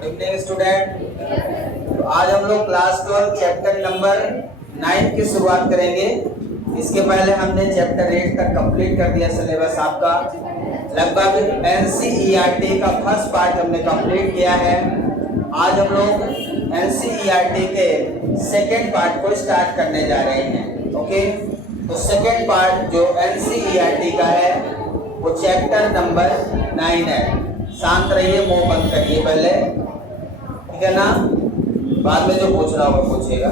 Good evening student. तो आज हम लोग क्लास 12 चैप्टर नंबर 9 की शुरुआत करेंगे। इसके पहले हमने चैप्टर 8 तक कंप्लीट कर दिया सिलेबस आपका। लगभग एनसीईआरटी का फर्स्ट पार्ट हमने कंप्लीट किया है। आज हम लोग एनसीईआरटी के सेकेंड पार्ट को स्टार्ट करने जा रहे हैं। ओके, तो सेकेंड पार्ट जो एनसीईआरटी का है वो चैप्टर नंबर 9 है। शांत रहिए, मुंह बंद करिए पहले, ठीक है ना। बाद में जो पूछना होगा पूछेगा।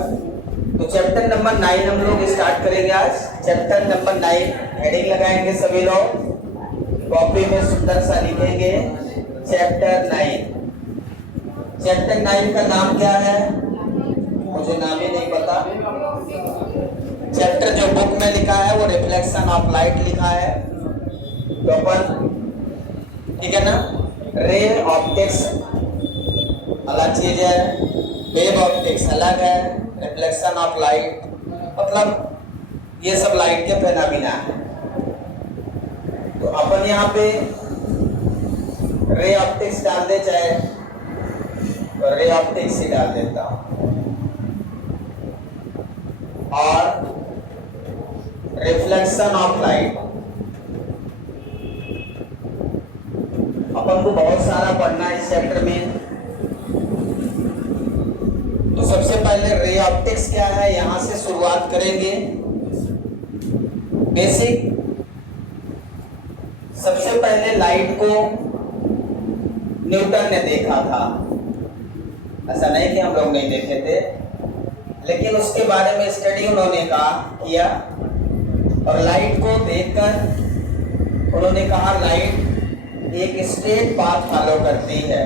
तो चैप्टर नंबर 9 हम लोग स्टार्ट करेंगे आज। चैप्टर नंबर 9 हेडिंग लगाएंगे सभी लोग, कॉपी में सुंदर सा लिखेंगे चैप्टर 9। चैप्टर 9 का नाम क्या है मुझे नाम ही नहीं पता। चैप्टर जो बुक में लिखा है वो रिफ्लेक्शन ऑफ लाइट लिखा है। तो अपन, ठीक है ना, रे ऑप्टिक्स अलग चीज है, वेव ऑप्टिक्स अलग है, रिफ्लेक्शन ऑफ लाइट मतलब ये सब लाइट के फेनोमेना है। तो अपन यहाँ पे रे ऑप्टिक्स डाल दे, चाहे तो रे ऑप्टिक्स ही डाल देता हूँ, और रिफ्लेक्शन ऑफ लाइट। अपन को बहुत सारा पढ़ना है इस चैप्टर में। तो सबसे पहले रे ऑप्टिक्स क्या है यहां से शुरुआत करेंगे। बेसिक, सबसे पहले लाइट को न्यूटन ने देखा था। ऐसा नहीं कि हम लोग नहीं देखे थे, लेकिन उसके बारे में स्टडी उन्होंने किया, और लाइट को देखकर उन्होंने कहा लाइट एक स्ट्रेट पाथ फॉलो करती है।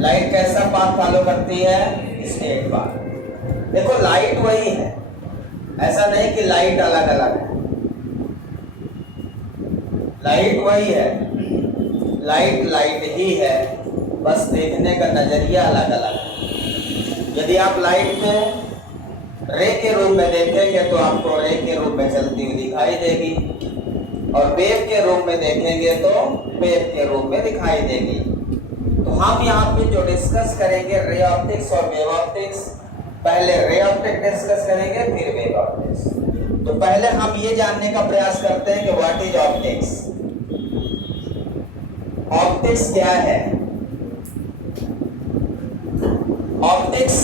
लाइट कैसा पाथ फॉलो करती है? Straight path. देखो लाइट वही है, ऐसा नहीं कि लाइट अलग अलग है। लाइट वही है, लाइट लाइट ही है, बस देखने का नजरिया अलग अलग है। यदि आप लाइट को रे के रूप में देखेंगे तो आपको रे के रूप में चलती हुई दिखाई देगी, और वेव के रूप में देखेंगे तो वेव के रूप में दिखाई देगी। तो हम यहाँ पे जो डिस्कस करेंगे रे ऑप्टिक्स और वेव ऑप्टिक्स, पहले रे ऑप्टिक्स डिस्कस करेंगे फिर वेव ऑप्टिक्स। तो पहले हम ये जानने का प्रयास करते हैं कि व्हाट इज ऑप्टिक्स। ऑप्टिक्स क्या है? ऑप्टिक्स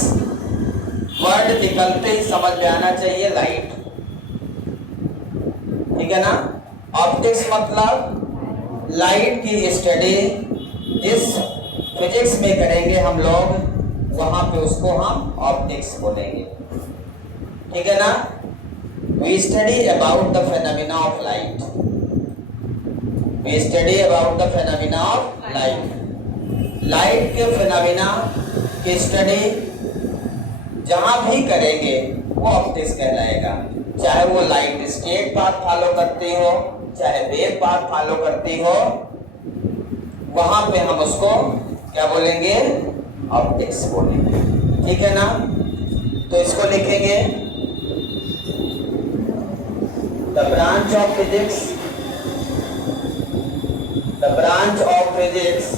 वर्ड निकलते ही समझ में आना चाहिए लाइट, ठीक है ना। ऑप्टिक्स मतलब लाइट की स्टडी जिस फिजिक्स में करेंगे हम लोग, वहां पे उसको हम ऑप्टिक्स बोलेंगे, ठीक है ना। We study about the phenomena of light. We study about the phenomena of light. Light के फेनोमेना की स्टडी जहां भी करेंगे वो ऑप्टिक्स कहलाएगा। चाहे वो लाइट स्ट्रेट पाथ फॉलो करती हो, चाहे वेव पाथ फॉलो करती हो, वहां पे हम उसको क्या बोलेंगे? ऑप्टिक्स बोलेंगे, ठीक है ना। तो इसको लिखेंगे the branch of physics, the branch of physics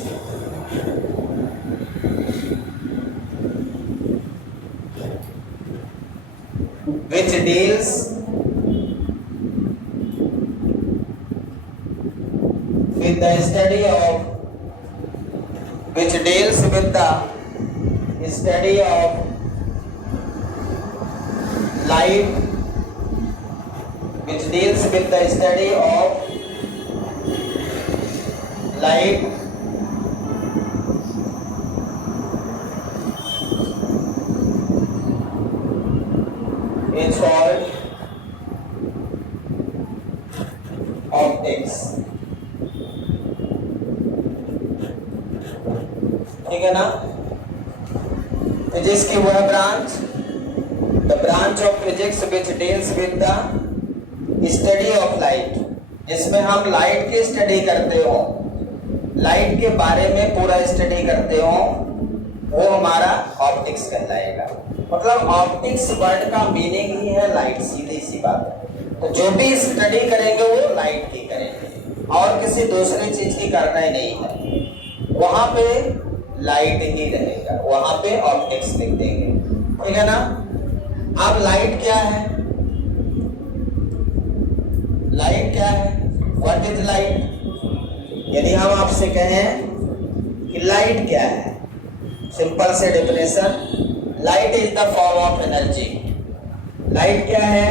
which deals with the study of light, which deals with the study of light is called optics, ठीक है ना। फिजिक्स की वह branch, the branch of physics which deals with the study of light, जिसमें हम light की study करते हो, लाइट के बारे में पूरा स्टडी करते हो, वो हमारा ऑप्टिक्स कहलाएगा। मतलब ऑप्टिक्स वर्ड का मीनिंग ही है लाइट, सीधी सी बात है। तो जो भी स्टडी करेंगे वो लाइट की करेंगे, और किसी दूसरी चीज की करना ही नहीं है। वहां पे लाइट ही रहेगा, वहां पे ऑप्टिक्स लिख देंगे, ठीक है ना। अब लाइट क्या है, लाइट क्या है, व्हाट इज लाइट। यदि हम आपसे कहें कि लाइट क्या है, सिंपल से definition, light is the form of energy. Light क्या है,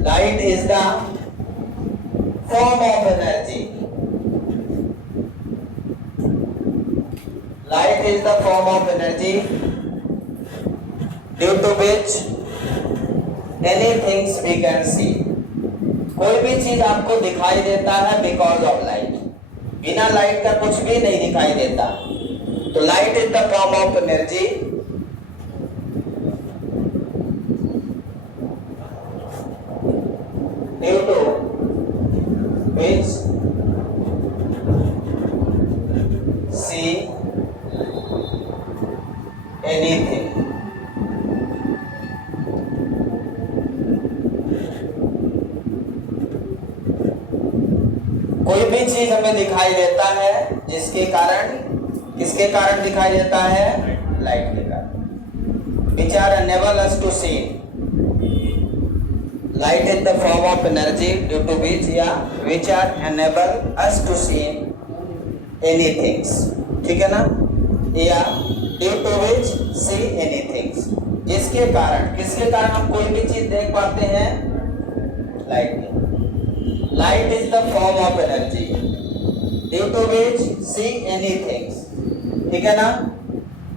light is the form of energy. Light is the form of energy due to which any things we can see. कोई भी चीज आपको दिखाई देता है बिकॉज ऑफ लाइट, बिना लाइट का कुछ भी नहीं दिखाई देता। तो light is the form of energy due to which see anything. कोई भी चीज हमें दिखाई देता है जिसके कारण, किसके कारण दिखाई देता है, लाइट के कारण। which are enable us to see। light is the form of energy due to which या which are enable us to see anything, ठीक है ना, या due to which see anything, जिसके कारण, किसके कारण हम कोई भी चीज देख पाते हैं, लाइट के। Light is the form of energy due to which see anything, ठीक है ना,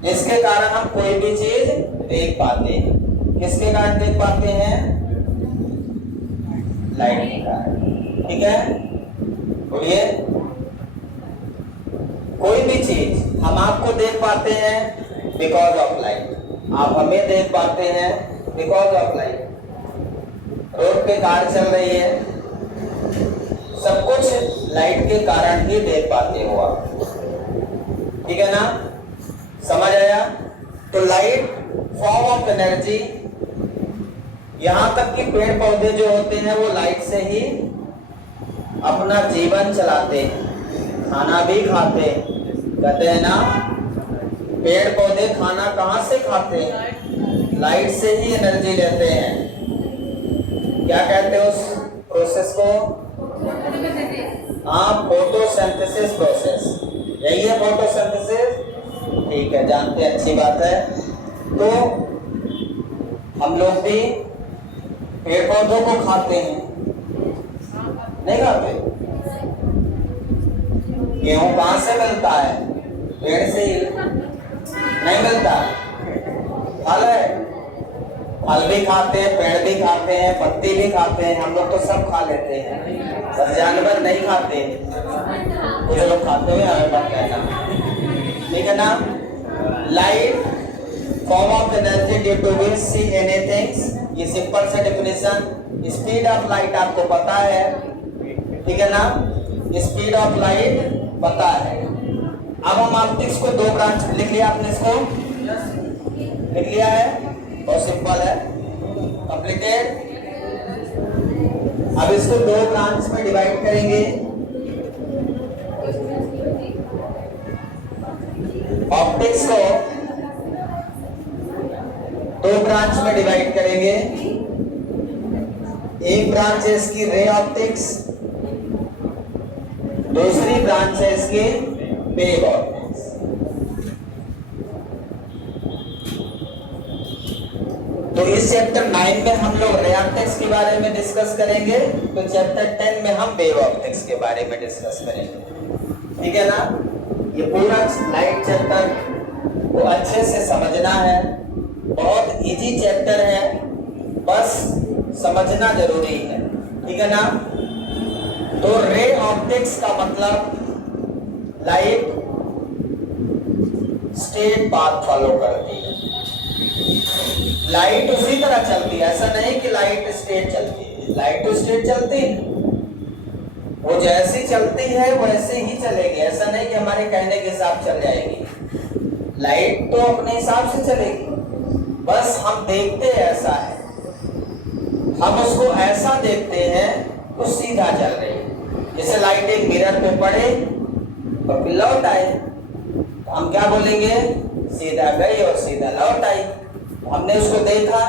जिसके कारण हम कोई भी चीज देख पाते हैं। किसके कारण देख पाते हैं, लाइट के कारण, ठीक है। बोलिए, कोई भी चीज हम आपको देख पाते हैं बिकॉज ऑफ लाइट, आप हमें देख पाते हैं बिकॉज ऑफ लाइट। रोड पे कार चल रही है, सब कुछ लाइट के कारण ही देख पाते हो आप, ठीक है ना, समझ आया। तो लाइट फॉर्म ऑफ एनर्जी, यहां तक कि पेड़ पौधे जो होते हैं वो लाइट से ही अपना जीवन चलाते हैं, खाना भी खाते हैं। कहते हैं ना, पेड़ पौधे खाना कहां से खाते हैं, लाइट से ही एनर्जी लेते हैं। क्या कहते हैं उस प्रोसेस को, हाँ, फोटोसिंथेसिस प्रोसेस, यही है फोटोसिंथेसिस, ठीक है, जानते हैं, अच्छी बात है। तो हम लोग भी पेड़ पौधों को खाते हैं, नहीं खाते। गेहूं कहां से मिलता है, पेड़ से ही, नहीं मिलता, फल है, फल भी खाते हैं, पेड़ भी खाते हैं, पत्ती भी खाते हैं, हम लोग तो सब खा लेते हैं, बस जानवर नहीं खाते। कुछ लोग खाते हुए हमें मत कहना, ठीक है ना। Light form of energy due to which see anything, ये सिंपल सा डेफिनेशन। स्पीड ऑफ लाइट आपको पता है, ठीक है ना, स्पीड ऑफ लाइट पता है। अब हम ऑप्टिक्स को दो ब्रांच, लिख लिया आपने, इसको लिख लिया है, बहुत सिंपल है, कंप्लीटेड। अब इसको दो ब्रांच में डिवाइड करेंगे। ऑप्टिक्स को दो ब्रांच में डिवाइड करेंगे। एक ब्रांच है इसकी रे ऑप्टिक्स, दूसरी ब्रांच है इसकी वेव ऑप्टिक्स। तो इस चैप्टर 9 में हम लोग रे ऑप्टिक्स के बारे में डिस्कस करेंगे, तो चैप्टर 10 में हम वेव ऑप्टिक्स के बारे में डिस्कस करेंगे, ठीक है ना। ये पूरा लाइट चैप्टर को अच्छे से समझना है, बहुत इजी चैप्टर है, बस समझना जरूरी है, ठीक है ना। तो रे ऑप्टिक्स का मतलब लाइट स्ट्रेट पाथ फॉलो करती है, लाइट उसी तरह चलती है, ऐसा नहीं कि लाइट स्ट्रेट चलती है, लाइट तो स्ट्रेट चलती है, वो जैसी चलती है वैसे ही चलेगी, ऐसा नहीं कि हमारे कहने के हिसाब चल जाएगी। लाइट तो अपने हिसाब से चलेगी, बस हम देखते ऐसा है, हम उसको ऐसा देखते हैं तो सीधा चल रही है। जैसे लाइट एक मिरर पे पड़े और फिर लौट आए, हम क्या बोलेंगे, सीधा गई और सीधा लौट आई। हमने उसको देखा,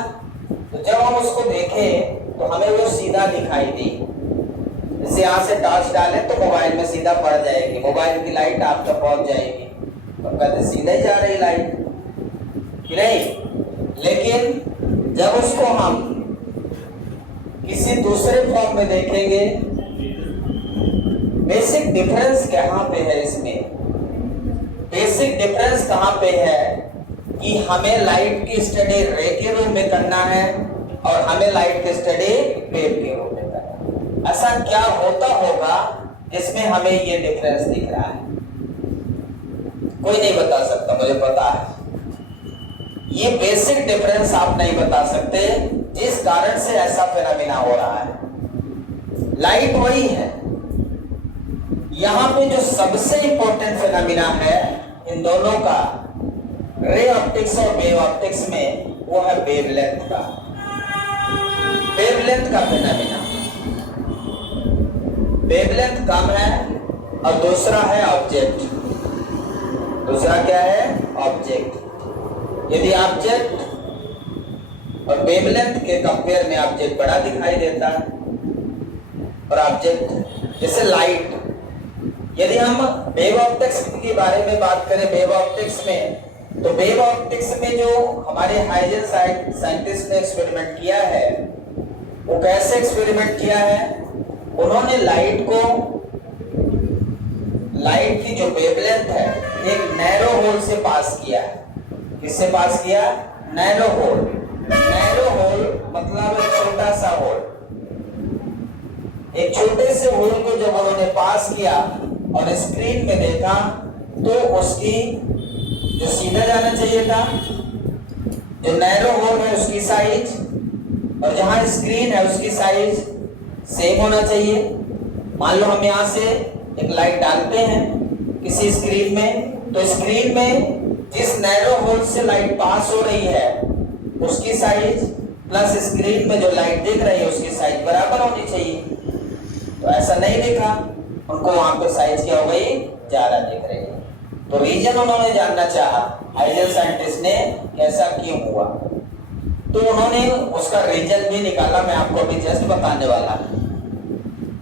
तो जब हम उसको देखे तो हमें वो सीधा दिखाई दी। जैसे यहाँ से टॉर्च डाले तो मोबाइल में सीधा पड़ जाएगी, मोबाइल की लाइट आप तक पहुंच जाएगी, तो कहते सीधा ही जा रही लाइट कि नहीं। लेकिन जब उसको हम किसी दूसरे फॉर्म में देखेंगे, बेसिक डिफरेंस कहाँ पे है इसमें, बेसिक डिफरेंस कहाँ पे है कि हमें लाइट की स्टडी रे के रूप में करना है और हमें लाइट की स्टडी वेव के रूप में करना है। ऐसा क्या होता होगा जिसमें हमें ये डिफरेंस दिख रहा है? कोई नहीं बता सकता, मुझे पता है। ये बेसिक डिफरेंस आप नहीं बता सकते जिस कारण से ऐसा फिनोमेना हो रहा है। लाइट वही है। यहां पे जो सबसे इंपॉर्टेंट फिनोमेना है इन दोनों का, रे ऑप्टिक्स और वेव ऑप्टिक्स में, वो है वेवलेंथ का, वेवलेंथ का फिनोमेना। वेवलेंथ कम है और दूसरा है ऑब्जेक्ट। दूसरा क्या है? ऑब्जेक्ट। यदि ऑब्जेक्ट और वेवलेंथ के कंपेयर में ऑब्जेक्ट बड़ा दिखाई देता है, और ऑब्जेक्ट जैसे लाइट, यदि हम वेव ऑप्टिक्स के बारे में बात करें, वेव ऑप्टिक्स में, तो वेव ऑप्टिक्स में जो हमारे हाइजन साइंटिस्ट ने एक्सपेरिमेंट किया है, वो कैसे एक्सपेरिमेंट किया है? उन्होंने लाइट को, लाइट की जो वेवलेंथ है, एक नैरो होल से पास किया है। किससे पास किया? Narrow whole. नैरो होल मतलब एक छोटा सा होल। एक छोटे से होल को जब उन्होंने पास किया और स्क्रीन में देखा, तो उसकी जो सीधा जाना चाहिए था, जो नैरो होल है उसकी साइज, और जहां स्क्रीन है उसकी साइज सेम होना चाहिए। मान लो हम यहां से एक लाइट डालते हैं किसी स्क्रीन में, तो स्क्रीन में जिस नैरो होल से लाइट पास हो रही है उसकी साइज प्लस स्क्रीन में जो लाइट दिख रही है उसकी साइज बराबर होनी चाहिए। तो ऐसा नहीं दिखा, उनको वहां पे साइज क्या हो गई? ज्यादा दिख रही है। तो रीजन उन्होंने जानना चाहा हाइजन साइंटिस्ट ने, कैसा क्यों हुआ। तो उन्होंने उसका रीजन भी निकाला, मैं आपको अभी जस्ट बताने वाला।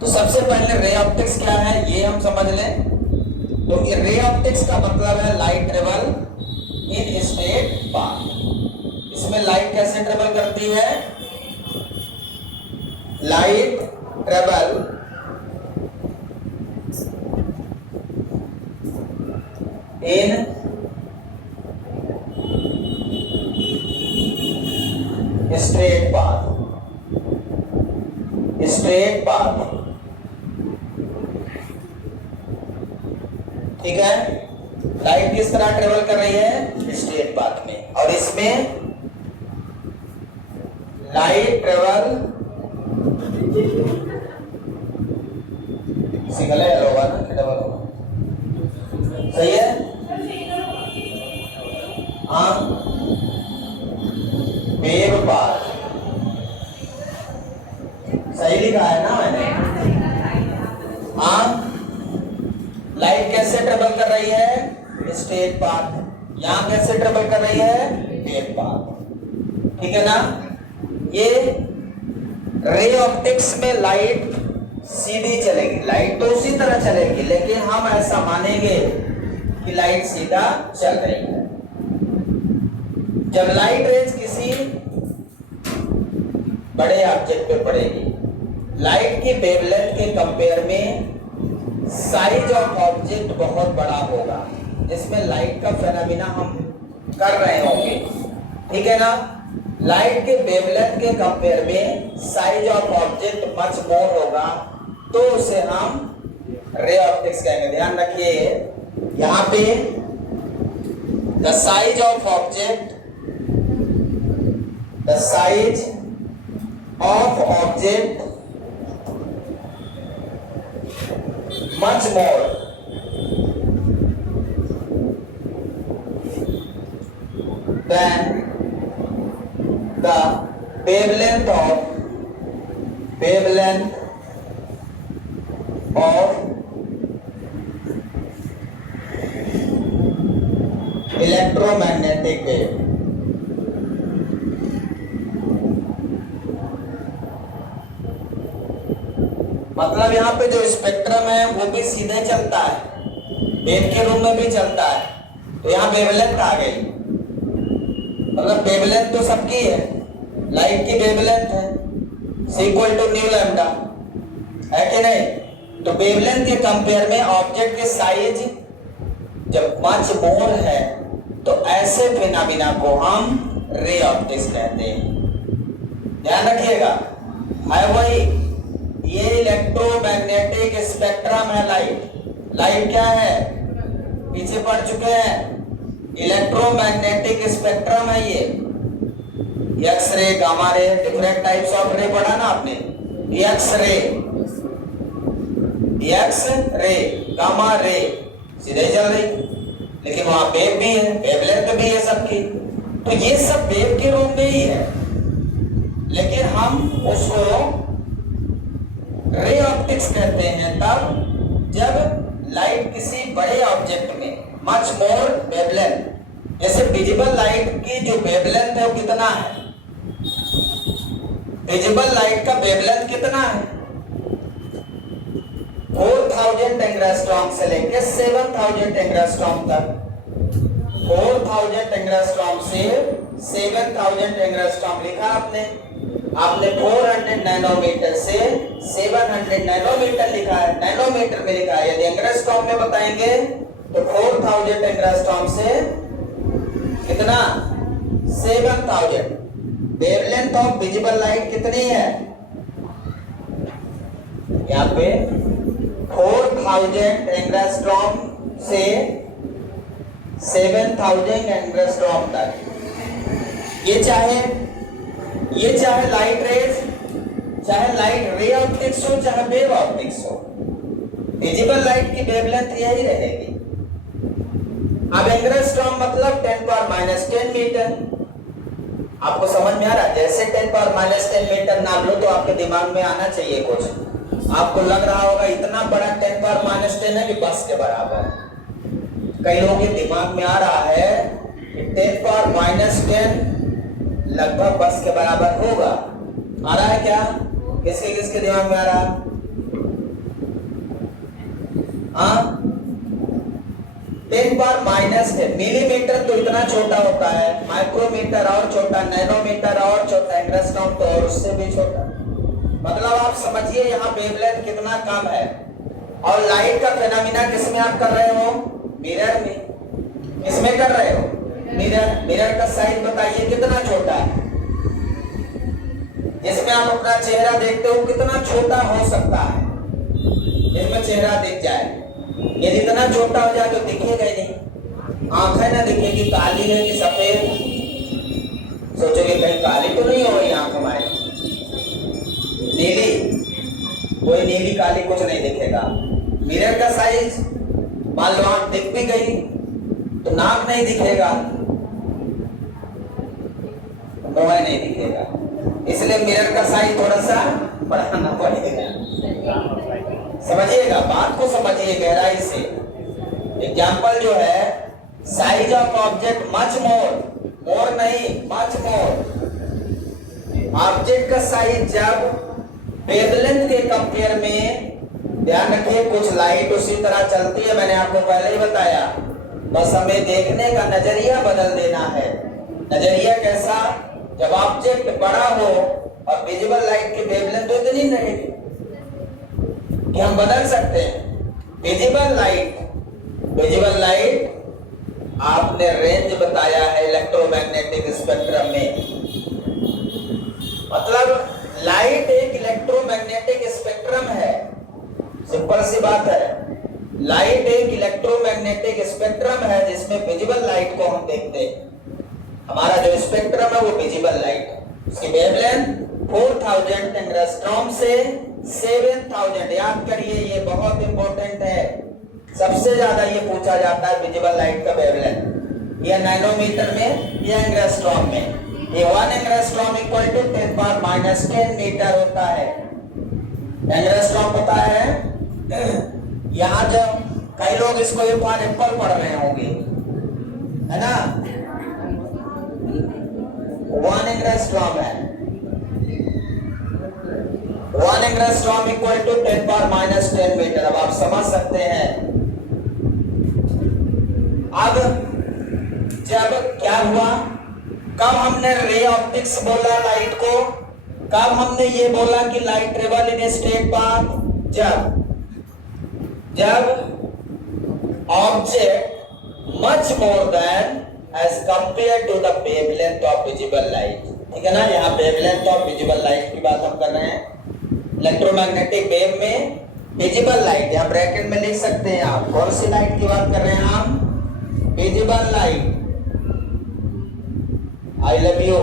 तो सबसे पहले रे ऑप्टिक्स क्या है ये हम समझ लें। तो ये रे ऑप्टिक्स का मतलब है light travel in straight path. इसमें लाइट कैसे ट्रेवल करती है? Light travel in straight path. Straight path, ठीक है। लाइट किस तरह ट्रेवल कर रही है? स्ट्रेट पाथ में। और इसमें लाइट ट्रेवल सिंगल है, होगा ना, डबल होगा, सही है? हाँ, वेव पाथ सही लिखा है ना मैंने? हाँ, लाइट कैसे ट्रेवल कर रही है? Straight path. यहां कैसे ट्रेवल कर रही है? वेव पाथ, ठीक है ना। ये रे ऑप्टिक्स में लाइट सीधी चलेगी, लाइट तो उसी तरह चलेगी, लेकिन हम ऐसा मानेंगे कि लाइट सीधा चल रही है। जब लाइट रेज किसी बड़े ऑब्जेक्ट पे पड़ेगी, लाइट की वेवलेंथ के कंपेयर में साइज ऑफ ऑब्जेक्ट बहुत बड़ा होगा, जिसमें लाइट का फेनोमेना हम कर रहे होंगे, ठीक है ना। लाइट के वेवलेंथ के कंपेयर में साइज ऑफ ऑब्जेक्ट मच मोर होगा, तो उसे हम रे ऑप्टिक्स कहेंगे। ध्यान रखिए, यहां पे the size of object, the size of object much more than the wavelength of electromagnetic wave. मतलब यहाँ पे जो स्पेक्ट्रम है वो भी सीधे चलता है, वेव के रूप में भी चलता है। तो यहाँ वेवलेंथ आ गई, मतलब वेवलेंथ तो सबकी है, लाइट की वेवलेंथ है = λ, है कि नहीं? तो वेवलेंथ के कंपेयर में ऑब्जेक्ट के साइज जब मच मोर है तो ऐसे फिनोमेना को हम रे ऑप्टिक्स कहते हैं। ध्यान रखिएगा, है वही, ये इलेक्ट्रोमैग्नेटिक स्पेक्ट्रम है। लाइट क्या है, पीछे पढ़ चुके हैं, इलेक्ट्रोमैग्नेटिक स्पेक्ट्रम है ये। X ray, gamma ray, different types of रे पढ़ा ना आपने। एक्स रे, गामा रे सीधे चल रही, लेकिन वहां वेव भी है, वेवलेंथ भी है सबकी। तो ये सब वेव के रूप में ही है, लेकिन हम उसको रे ऑप्टिक्स कहते हैं तब जब लाइट किसी बड़े ऑब्जेक्ट में मच मोर वेवलेंथ, जैसे विजिबल लाइट की जो वेवलेंथ है वो कितना है, विजिबल लाइट का वेवलेंथ कितना है, 4000 एंगस्ट्रॉम से लेकर 7000 एंगस्ट्रॉम तक। 4000 एंगस्ट्रॉम से 7000 एंगस्ट्रॉम लिखा आपने 400 नैनोमीटर से 700 नैनोमीटर लिखा है, नैनोमीटर में लिखा है। यदि एंगस्ट्रॉम में बताएंगे तो 4000 एंगस्ट्रॉम से कितना, 7000। वेवलेंथ ऑफ विजिबल लाइट कितनी है, यहाँ पे 4000 एंगस्ट्रॉम से 7000 एंगस्ट्रॉम तक। ये चाहे लाइट रेज, चाहे लाइट रे ऑप्टिक्स हो, चाहे वेव ऑप्टिक्स हो, विजिबल लाइट की वेवलेंथ यही रहेगी। अब एंगस्ट्रॉम मतलब 10⁻10 मीटर। आपको समझ में आ रहा है? जैसे 10⁻10 मीटर नाम लो तो आपके दिमाग में आना चाहिए कुछ। आपको लग रहा होगा इतना बड़ा 10⁻10 है कि बस के बराबर। कई लोगों के दिमाग में आ रहा है कि 10⁻10 लगभग बस के बराबर होगा। आ रहा है क्या? किसके दिमाग में आ रहा? हाँ, 10⁻10 मिलीमीटर तो इतना छोटा होता है, माइक्रोमीटर और छोटा, नैनोमीटर और छोटा, एंगस्ट्रॉम तो और उससे भी छोटा। मतलब आप समझिए यहाँ वेवलेंथ कितना कम है। और लाइट का फिनोमेना किसमें आप कर रहे हो? मिरर में। किसमें कर रहे हो? मिरर का साइज बताइए कितना छोटा है। जिसमें आप अपना चेहरा देखते हो कितना छोटा हो सकता है, जिसमें चेहरा दिख जाए। ये जितना छोटा हो जाए तो दिखेगा ही नहीं। आंखें ना दिखेगी, काली है कि सफेद, सोचोगे कहीं काली तो नहीं हो रही आंख हमारी, नीली, कोई नीली काली कुछ नहीं दिखेगा। मिरर का साइज मान लो आंख दिख भी गई तो नाक नहीं दिखेगा, मुंह नहीं दिखेगा, इसलिए मिरर का साइज थोड़ा सा बढ़ाना पड़ेगा। समझिएगा, बात को समझिए गहराई से। एग्जाम्पल जो है, साइज ऑफ ऑब्जेक्ट मच मोर नहीं, मच मोर। ऑब्जेक्ट का साइज जब वेवलेंथ के कंपेयर में, ध्यान रखिए कुछ लाइट उसी तरह चलती है, मैंने आपको पहले ही बताया, बस हमें देखने का नजरिया बदल देना है। नजरिया कैसा? जब ऑब्जेक्ट बड़ा हो और विजिबल लाइट की वेवलेंथ तो इतनी रहेगी कि हम बदल सकते हैं। विजिबल लाइट आपने रेंज बताया है इलेक्ट्रोमैग्नेटिक स्पेक्ट्रम में। मतलब लाइट एक इलेक्ट्रोमैग्नेटिक स्पेक्ट्रम है, सिंपल सी बात है। लाइट एक इलेक्ट्रोमैग्नेटिक स्पेक्ट्रम है जिसमें विजिबल लाइट को हम देखते हैं। हमारा जो स्पेक्ट्रम है वो विजिबल लाइट, उसकी वेवलेंथ 4000 एंगस्ट्रॉम से 7000। याद करिए, ये बहुत इंपॉर्टेंट है, सबसे ज्यादा ये पूछा जाता है विजिबल लाइट का वेवलेंथ, या नैनोमीटर में या एंगस्ट्रॉम में। ये 1 एंगस्ट्रॉम इक्वल टू 10⁻10 मीटर होता है। एंगस्ट्रॉम पता है? यहाँ जब कई लोग इसको एप्पल पढ़ रहे होंगे, है ना, 1 एंग्स्ट्रॉम है। 1 एंग्स्ट्रॉम इक्वल टू 10⁻⁻10 मीटर। अब आप समझ सकते हैं। अब जब क्या हुआ, कब हमने रे ऑप्टिक्स बोला लाइट को, कब हमने ये बोला कि light travel in straight path, जब object much more than edge compare to the wavelength of visible light. ठीक है ना, यहाँ वेवलेंथ ऑफ विजिबल लाइट की बात हम कर रहे हैं। इलेक्ट्रोमैग्नेटिक वेव में विजिबल लाइट, यहाँ ब्रैकेट में लिख सकते हैं आप, कौन सी लाइट की बात कर रहे हैं हम, visible light. I love you,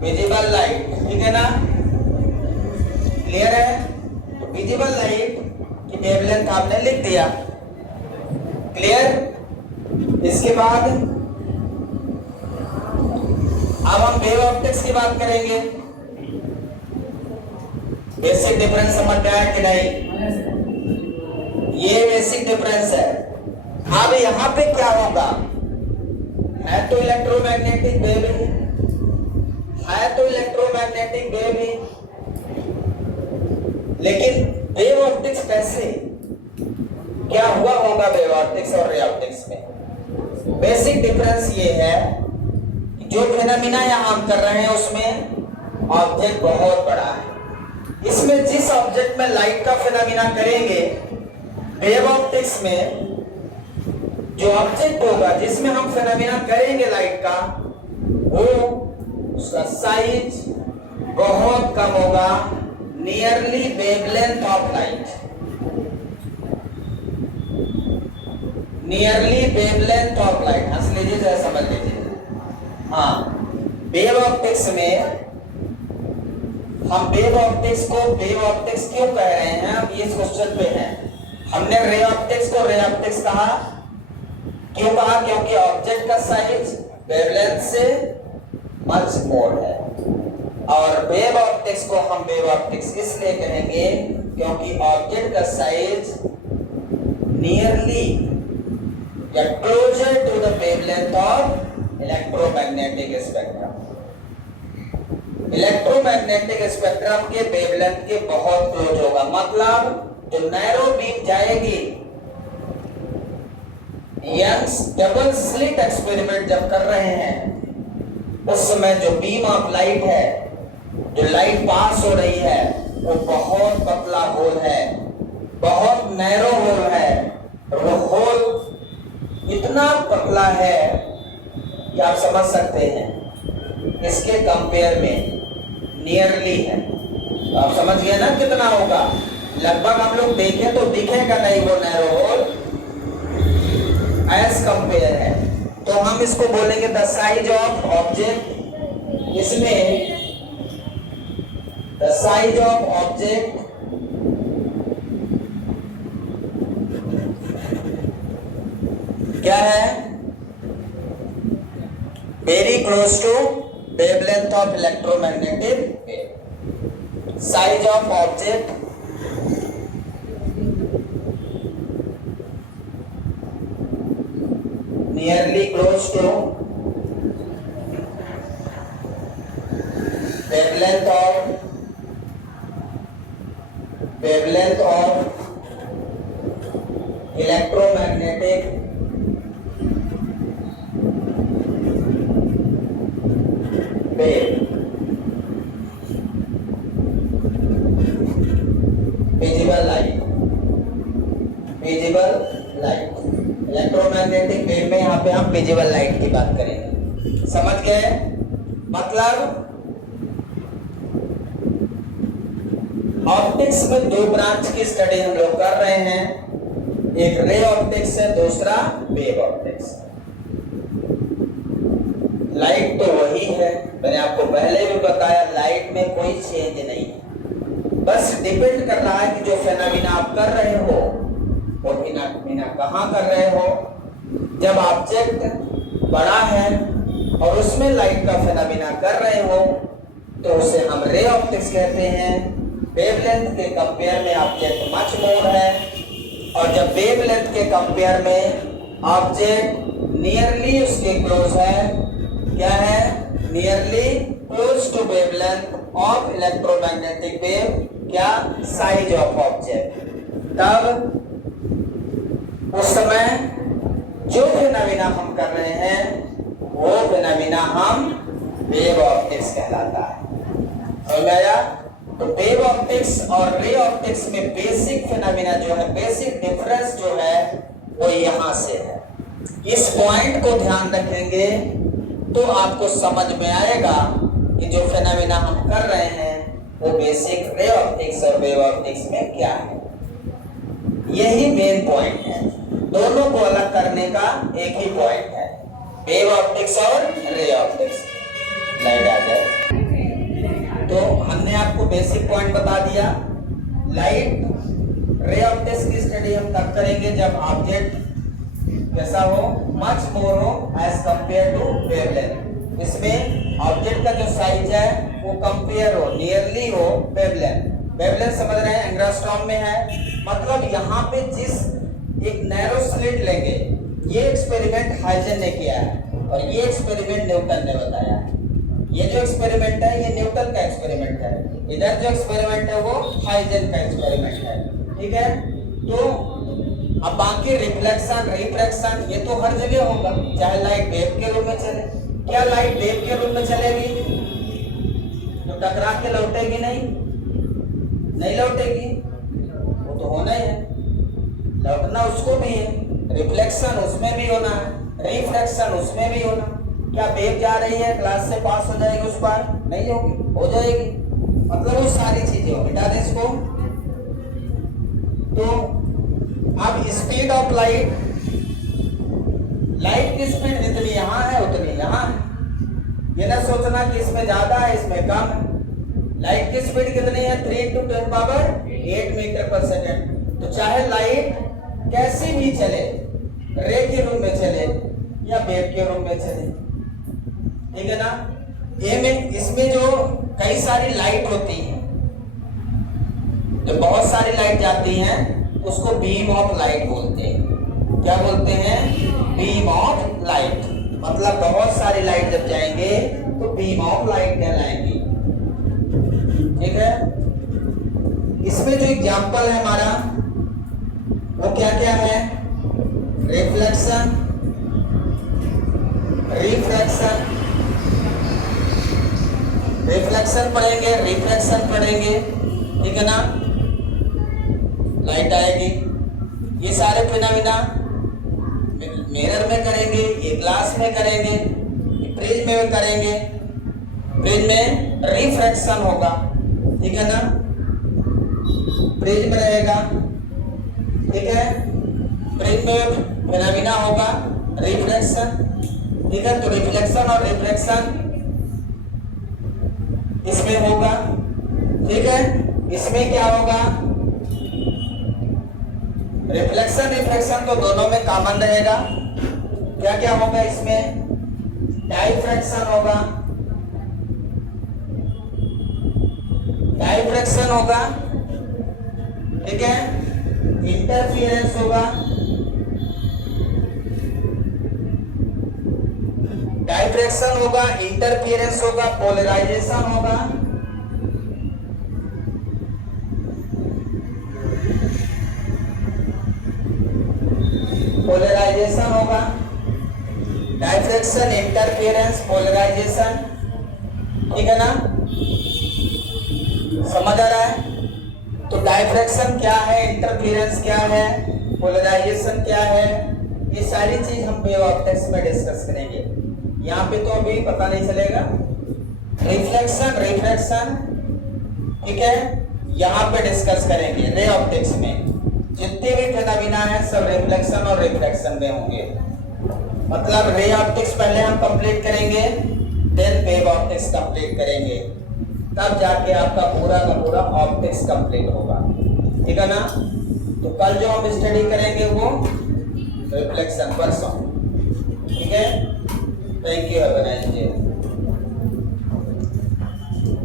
visible light, ठीक है ना, क्लियर है। तो विजिबल लाइट की वेवलेंथ आपने लिख दिया, क्लियर। इसके बाद अब हम वेव ऑप्टिक्स की बात करेंगे। बेसिक डिफरेंस समझ में आया कि नहीं, ये बेसिक डिफरेंस है। अब यहां पे क्या होगा, है तो इलेक्ट्रोमैग्नेटिक वेव ही, है तो इलेक्ट्रोमैग्नेटिक वेव ही, लेकिन वेव ऑप्टिक्स कैसे, क्या हुआ होगा वेव ऑप्टिक्स और रे ऑप्टिक्स में। बेसिक डिफरेंस ये है कि जो फिनोमिना यहां हम कर रहे हैं उसमें ऑब्जेक्ट बहुत बड़ा है। इसमें जिस ऑब्जेक्ट में लाइट का फिनोमिना करेंगे, वेव ऑप्टिक्स में जो ऑब्जेक्ट होगा जिसमें हम फिनोमिना करेंगे लाइट का, वो उसका साइज बहुत कम होगा, nearly wavelength of light, nearly wavelength of light. हंस लीजिए, जरा समझ लीजिए। हाँ, वेव ऑप्टिक्स में हम वेव ऑप्टिक्स को वेव ऑप्टिक्स क्यों कह रहे हैं, अब ये इस क्वेश्चन पे है। हमने रे ऑप्टिक्स को रे ऑप्टिक्स कहा, क्यों कहा, क्योंकि ऑब्जेक्ट का साइज वेवलेंथ से मच मोर है। और वेव ऑप्टिक्स को हम वेव ऑप्टिक्स इसलिए कहेंगे क्योंकि ऑब्जेक्ट का साइज नियरली या closer to the wavelength of electromagnetic spectrum. Electromagnetic spectrum के वेवलेंथ के बहुत क्लोज होगा। मतलब जो नैरो बीम जाएगी, यंग्स डबल स्लिट एक्सपेरिमेंट जब कर रहे हैं, उस समय जो बीम ऑफ लाइट है, जो लाइट पास हो रही है, वो बहुत पतला होल है, बहुत नैरो होल है। और वो होल इतना पतला है कि आप समझ सकते हैं इसके कंपेयर में नियरली है। तो आप समझ गए ना कितना होगा। लगभग हम लोग देखें तो दिखेगा नहीं वो नैरो होल, एज कंपेयर है। तो हम इसको बोलेंगे द साइज ऑफ ऑब्जेक्ट। इसमें द साइज ऑफ ऑब्जेक्ट क्या है, very close to wavelength of electromagnetic wave. Size of object nearly close to wavelength of electromagnetic wave, visible light, visible light। Electromagnetic wave में यहाँ पे हम visible light की बात करेंगे। समझ गए। मतलब ऑप्टिक्स में दो ब्रांच की स्टडी हम लोग कर रहे हैं, एक रे ऑप्टिक्स है, दूसरा वेव ऑप्टिक्स। लाइट तो वही है, मैंने आपको पहले भी बताया, लाइट में कोई चेंज नहीं है। बस डिपेंड कर रहा है कि जो फेनोमेना आप कर रहे हो वो फिनोमेना कहाँ कर रहे हो। जब ऑब्जेक्ट बड़ा है और उसमें लाइट का फिनोमेना कर रहे हो तो उसे हम रे ऑप्टिक्स कहते हैं। वेवलेंथ के कंपेयर में ऑब्जेक्ट मच मोर है, और जब वेवलेंथ के कंपेयर में ऑब्जेक्ट नियरली उसके क्लोज है, क्या है, nearly close to wavelength of electromagnetic wave, क्या, साइज ऑफ ऑब्जेक्ट। तब उस समय जो फिनोमेना हम कर रहे हैं वो फिनोमेना हम वेव ऑप्टिक्स कहलाता है। समझ में आया? तो वेव ऑप्टिक्स और रे ऑप्टिक्स में बेसिक फिनोमेना जो है, बेसिक डिफरेंस जो है वो यहां से है। इस पॉइंट को ध्यान रखेंगे तो आपको समझ में आएगा कि जो फिनोमेना हम कर रहे हैं वो बेसिक रे ऑप्टिक्स और वेव ऑप्टिक्स में क्या है। यही मेन पॉइंट है, दोनों को अलग करने का एक ही पॉइंट है, वेव ऑप्टिक्स और रे ऑप्टिक्स। लाइट आ जाए तो हमने आपको बेसिक पॉइंट बता दिया। लाइट रे ऑप्टिक्स की स्टडी हम तब करेंगे जब ऑब्जेक्ट कैसा हो, मच मोर हो एज कंपेयर टू वेवलेंथ। इसमें ऑब्जेक्ट का जो साइज है वो कंपेयर हो, नियरली हो वेवलेंथ। वेवलेंथ समझ रहे हैं, एंग्स्ट्रॉम में है, मतलब यहाँ पे जिस एक नैरो स्लिट लेंगे, ये एक्सपेरिमेंट हाइजन ने किया है और ये एक्सपेरिमेंट न्यूटन ने बताया है। ये जो एक्सपेरिमेंट है ये न्यूटन का एक्सपेरिमेंट है, इधर जो एक्सपेरिमेंट है वो हाइजन का एक्सपेरिमेंट है। ठीक है, तो अब बाकी रिफ्लेक्शन रिफ्रैक्शन ये तो हर जगह होगा, चाहे लाइट वेव के रूप में चले। क्या लाइट वेव के रूप में चलेगी तो टकरा के लौटेगी? नहीं लौटेगी, वो तो होना ही है, लौटना उसको भी है, रिफ्लेक्शन उसमें भी होना है, रिफ्रैक्शन उसमें भी होना। क्या वेव जा रही है क्लास से पास हो जाएगी उस पार? नहीं होगी, हो जाएगी, मतलब वो सारी चीजें हो। हटा दें इसको। तो अब स्पीड ऑफ लाइट, लाइट की स्पीड जितनी यहां है उतनी यहां है। ये ना सोचना कि इसमें ज्यादा है इसमें कम है। लाइट की स्पीड कितनी है? 3 × 10⁸ मीटर पर सेकेंड। तो चाहे लाइट कैसी भी चले, रे के रूप में चले या वेव के रूप में चले, ठीक है ना। ये में इसमें जो कई सारी लाइट होती है, तो बहुत सारी लाइट जाती हैं उसको बीम ऑफ लाइट बोलते हैं। क्या बोलते हैं? Beam of light. मतलब बहुत सारी लाइट जब जाएंगे तो बीम ऑफ लाइट कहलाएंगी। ठीक है, इसमें जो एग्जाम्पल है हमारा वो क्या क्या है? रिफ्लेक्शन, रिफ्रैक्शन, रिफ्लेक्शन पढ़ेंगे, रिफ्रैक्शन पढ़ेंगे, ठीक है ना। लाइट आएगी, ये सारे फिनोमेना मिरर में करेंगे, ये ग्लास में करेंगे, ये प्रिज्म में करेंगे। प्रिज्म में रिफ्रैक्शन होगा, ठीक है ना, प्रिज्म रहेगा, ठीक है। प्रिज्म में फिनोमेना होगा रिफ्रैक्शन, ठीक है। तो रिफ्लेक्शन और रिफ्रैक्शन इसमें होगा, ठीक है। इसमें क्या होगा? रिफ्लेक्शन रिफ्रैक्शन तो दोनों में कॉमन रहेगा। क्या क्या होगा इसमें? डाइफ्रैक्शन होगा, डाइफ्रैक्शन होगा, ठीक है। इंटरफियरेंस होगा, डाइफ्रैक्शन होगा, इंटरफियरेंस होगा, पोलराइजेशन होगा, पोलराइजेशन होगा, डाइफ्रैक्शन, इंटरफियरेंस, पोलराइजेशन, ठीक है ना। समझ आ रहा है? तो डाइफ्रैक्शन क्या है, इंटरफियरेंस क्या है, पोलराइजेशन क्या है, ये सारी चीज हम वेव ऑप्टिक्स में डिस्कस करेंगे। यहाँ पे तो अभी पता नहीं चलेगा। रिफ्लेक्शन रिफ्रैक्शन, ठीक है, यहाँ पे डिस्कस करेंगे। रे ऑप्टिक्स में जितने भी फिनोमेना है सब रिफ्लेक्शन और रिफ्रैक्शन में होंगे। मतलब रे ऑप्टिक्स पहले हम कंप्लीट करेंगे, देन वेव ऑप्टिक्स कंप्लीट करेंगे, तब जाके आपका पूरा का पूरा ऑप्टिक्स कंप्लीट होगा, ठीक है ना। तो कल जो हम स्टडी करेंगे वो रिफ्लेक्शन परसों, ठीक है। Thank you, have a nice day.